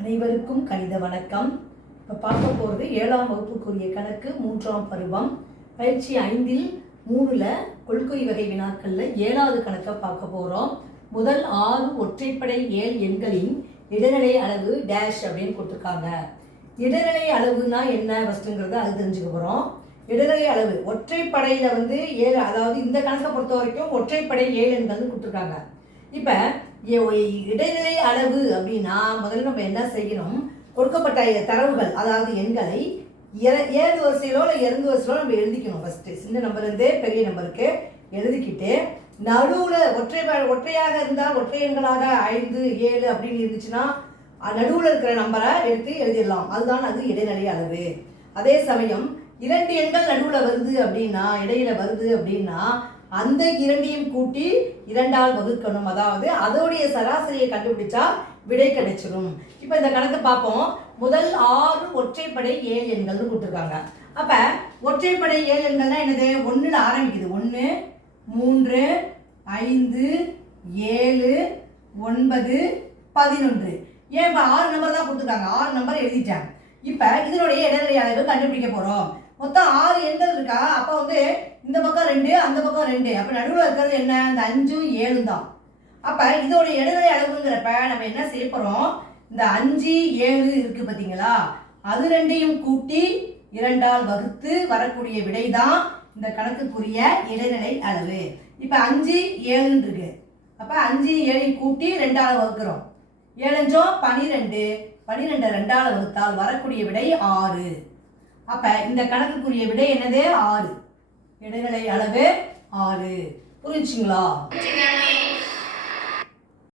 அனைவருக்கும் கணித வணக்கம். இப்போ பார்க்க போகிறது 7ஆம் வகுப்புக்குரிய கணக்கு 3ஆம் பருவம் பயிற்சி 5இல் 3ல் கொள்கை வகை வினாக்களில் 7வது கணக்கை பார்க்க போகிறோம். முதல் 6 ஒற்றைப்படை எண்களின் இடைநிலை அளவு டேஷ் அப்படின்னு கொடுத்துருக்காங்க. இடைநிலை அளவுனா என்ன ஃபஸ்ட்டுங்கிறத அது தெரிஞ்சுக்க போகிறோம். இடைநிலை அளவு ஒற்றைப்படையில் 7, அதாவது இந்த கணக்கை பொறுத்த வரைக்கும் ஒற்றைப்படை 7 எண்கள் கொடுத்துருக்காங்க. இப்போ இடைநிலை அளவு அப்படின்னா முதல்ல நம்ம என்ன செய்யணும், கொடுக்கப்பட்ட தரவுகள் அதாவது எண்களை ஏழு வரிசையிலோ இல்லை இறங்கு வரிசையிலோ நம்ம எழுதிக்கணும். ஃபஸ்ட்டு சின்ன நம்பர்லேருந்தே பெரிய நம்பருக்கு எழுதிக்கிட்டு நடுவில் ஒற்றையாக இருந்தால் ஒற்றை எண்களாக 5, 7 அப்படின்னு இருந்துச்சுன்னா நடுவில் இருக்கிற நம்பரை எடுத்து எழுதிடலாம். அது இடைநிலை அளவு. அதே சமயம் 2 எண்கள் நடுவில் வருது அப்படின்னா, இடையில வருது அப்படின்னா அந்த 2ஐயும் கூட்டி 2ஆல் வகுக்கணும். அதாவது அதோடைய சராசரியை கண்டுபிடிச்சா விடை கிடைச்சிடும். இப்போ இந்த கணக்கு பார்ப்போம். முதல் 6 ஒற்றைப்படை 7 எண்கள்னு கொடுத்துருக்காங்க. அப்போ ஒற்றைப்படை 7 எண்கள்னா என்னது? 1ல் ஆரம்பிக்குது. 1, 3, 5, 7, 9, 11. ஏன் இப்போ 6 நம்பர் தான் கொடுத்துருக்காங்க. 6 நம்பர் எழுதிட்டாங்க. இப்போ இதனுடைய இடைநிலை அளவு கண்டுபிடிக்க போகிறோம். மொத்தம் 6 எண்கள் இருக்கா. அப்போ இந்த பக்கம் 2, அந்த பக்கம் 2. அப்போ நடுவில் இருக்கிறது என்ன? இந்த 5, 7 தான். அப்போ இதோடைய இடைநிலை அளவுங்கிறப்ப நம்ம என்ன செய்ய போகிறோம், இந்த 5, 7 இருக்குது பார்த்தீங்களா, அது 2ஐயும் கூட்டி 2ஆல் வகுத்து வரக்கூடிய விடை தான் இந்த கணக்குக்குரிய இடைநிலை அளவு. இப்போ 5, 7 இருக்கு. அப்போ 5, 7 கூட்டி 2ஆல் வகுக்கிறோம். 7 12, 12 2ஆல் வகுத்தால் வரக்கூடிய விடை 6. அப்ப இந்த கணக்குக்குரிய விடை என்னது? 6. இடைநிலை அளவு 6. புரிஞ்சுங்களா?